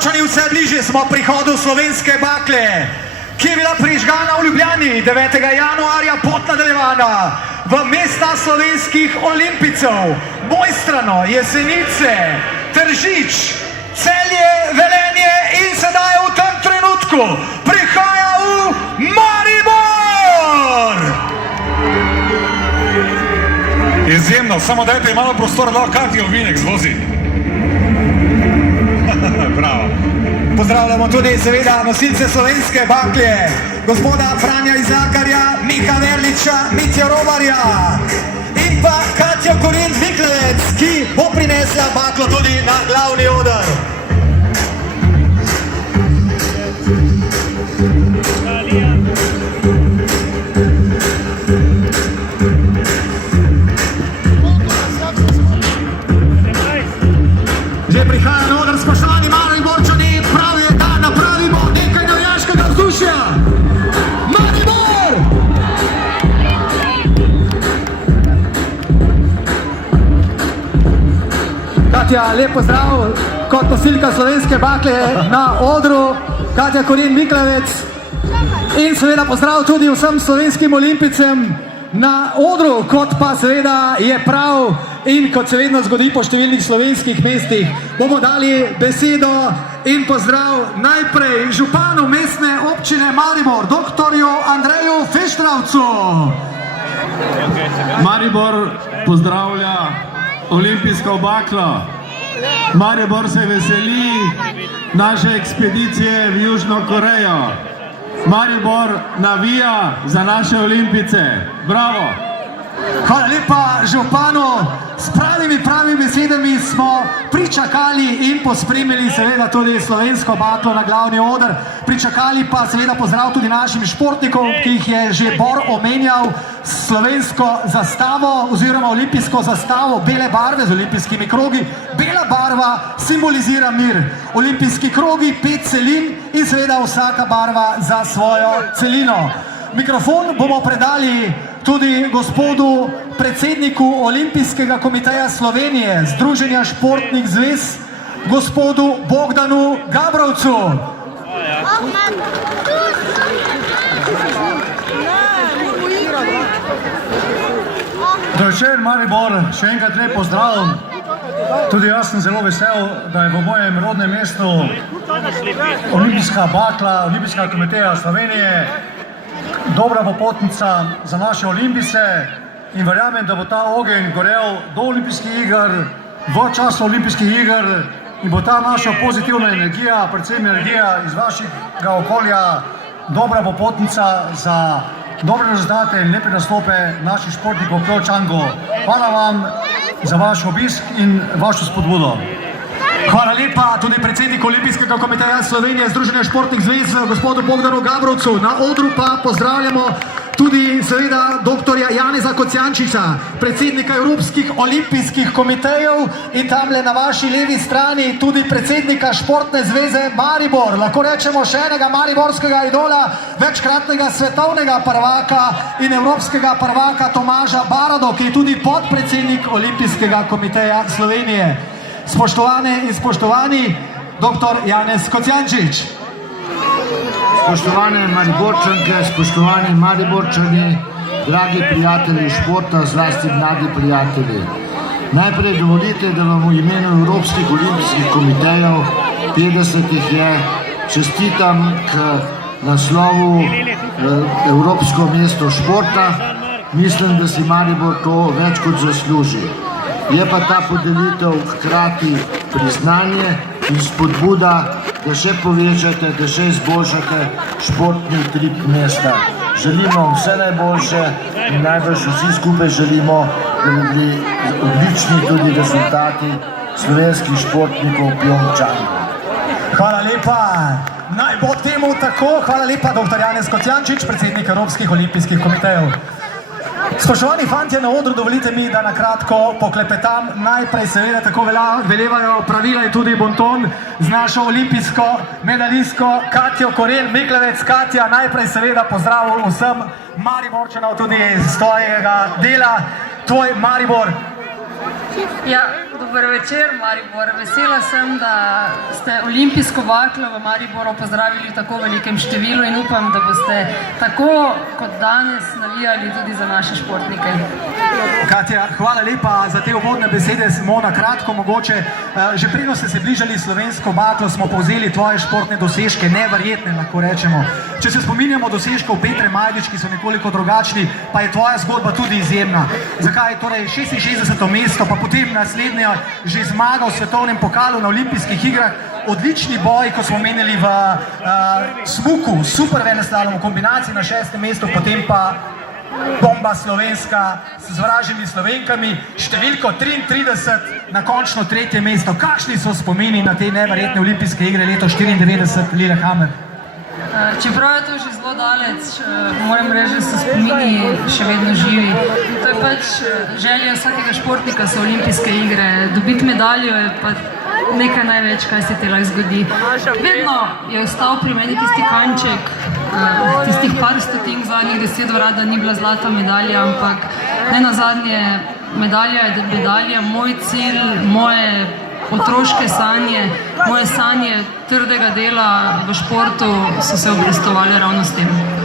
Mariborčani, vse bližje smo prihodu slovenske bakle, ki je bila prižgana v Ljubljani 9. januarja pod nadaljevana v mesta slovenskih olimpijcev, Mojstrano, Jesenice, Tržič, Celje, Velenje in sedaj v tem trenutku prihaja v Maribor! Izjemno, samo dajte malo prostora, da Katijo Vinek zvozi. Bravo. Pozdravljamo tudi seveda nosilce slovenske bakle, gospoda Franja Izakarja, Miha Verliča, Mitja Robarja in pa Katjo Korin-Miklevec, ki bo prinesla baklo tudi na glavni oder. Že prihaja na oder, spoštovani Mariborčani, prav je, da napravimo nekaj navijaškega vzdušja. Maribor! Katja, lep pozdrav kot nosilka slovenske bakle na odru, Katja Korin-Miklevec, in seveda pozdrav tudi vsem slovenskim olimpijcem na odru, kot pa seveda je prav in kot se vedno zgodi po številnih slovenskih mestih, bomo dali besedo in pozdrav najprej županu mestne občine Maribor, doktorju Andreju Feštravcu. Maribor pozdravlja olimpijsko baklo. Maribor se veseli naše ekspedicije v Južno Korejo. Maribor navija za naše olimpijce. Bravo! Hvala lepa županu. S pravimi besedami smo pričakali in pospremili seveda tudi slovensko baklo na glavni oder. Pričakali pa seveda pozdrav tudi našim športnikom, ki jih je že Bor omenjal, slovensko zastavo oziroma olimpijsko zastavo bele barve z olimpijskimi krogi. Bela barva simbolizira mir. Olimpijski krogi, 5 celin in seveda vsaka barva za svojo celino. Mikrofon bomo predali tudi gospodu predsedniku Olimpijskega komiteja Slovenije, Združenja športnih zvez, gospodu Bogdanu Gabrovcu. Dober Maribor, še enkrat lep pozdrav. Tudi jaz sem zelo vesel, da je v mojem rodnem mestu olimpijska bakla, Olimpijska komiteja Slovenije dobra popotnica za naše olimpijce in verjamem, da bo ta ogenj gorel do olimpijskih iger, v času olimpijskih iger in bo ta naša pozitivna energija, predvsem energija iz vašega okolja, dobra popotnica za dobre rezultate in lepe nastope naših športnikov v Pjongčangu. Hvala vam za vaš obisk in vašo spodbudo. Hvala lepa tudi predsedniku Olimpijskega komiteja Slovenije, Združenja športnih zvez, gospodu Bogdanu Gabrovcu. Na odru pa pozdravljamo tudi seveda doktorja Janeza Kocijančiča, predsednika Evropskih olimpijskih komitejev in tamle na vaši levi strani tudi predsednika Športne zveze Maribor. Lahko rečemo še enega mariborskega idola, večkratnega svetovnega prvaka in evropskega prvaka Tomaža Barado, ki je tudi podpredsednik Olimpijskega komiteja Slovenije. Spoštovane in spoštovani, doktor Janez Kocijančič. Spoštovane Mariborčanke, spoštovani Mariborčani, dragi prijatelji športa, zlasti mladi prijatelji. Najprej dovolite, da vam v imenu Evropskih olimpijskih komitejev, 50 jih je, čestitam k naslovu Evropsko mesto športa. Mislim, da si Maribor to več kot zasluži. Je pa ta podelitev hkrati priznanje in spodbuda, da še povečate, da še izboljšate športni utrip mesta. Želimo vse najboljše in najbrž vsi skupaj želimo, da bi bili odlični tudi rezultati slovenskih športnikov v Pjongčangu. Hvala lepa. Naj bo temu tako. Hvala lepa, doktor Janez Kocijančič, predsednik Evropskih olimpijskih komitejev. Spoštovani fantje na odru, dovolite mi, da na kratko poklepetam. Najprej seveda tako veljevajo pravila in tudi bonton z našo olimpijsko medalistko Katjo Korin-Miklevec. Katja, najprej seveda pozdrav vsem Mariborčanov tudi iz tvojega dela. Tvoj Maribor Ja, dober večer, Maribor. Vesela sem, da ste olimpijsko baklo v Mariboru pozdravili v tako velikem številu in upam, da boste tako kot danes navijali tudi za naše športnike. Katja, hvala lepa za te uvodne besede. Samo na kratko mogoče. Že preden ste se bližali slovensko baklo, smo povzeli tvoje športne dosežke, neverjetne lahko rečemo. Če se spominjamo dosežkov Petre Majdič, ki so nekoliko drugačni, pa je tvoja zgodba tudi izjemna. Zakaj? Torej 66. mesto, pa potem naslednja že zmaga v svetovnem pokalu na olimpijskih igrah, odlični boj, kot smo menili v smuku, super veleslalom v kombinaciji na 6. mestu, potem pa bomba slovenska s zvraženimi Slovenkami, številko 33 na končno 3. mesto. Kakšni so spomini na te neverjetne olimpijske igre leto 94, Lillehammer? Čeprav je to že zelo daleč, moram reči, da so spomini še vedno živi. To je pač želja vsakega športnika, so olimpijske igre. Dobiti medaljo je pa nekaj največ, kaj se ti lahko zgodi. Vedno je ostal pri meni tisti kanček, tistih par stotink zadnjih 10 vrat, da ni bila zlata medalja, ampak ne nazadnje, medalja je medalja. Moj cilj, moje otroške sanje, moje sanje trdega dela v športu so se obrestovali ravno s tem.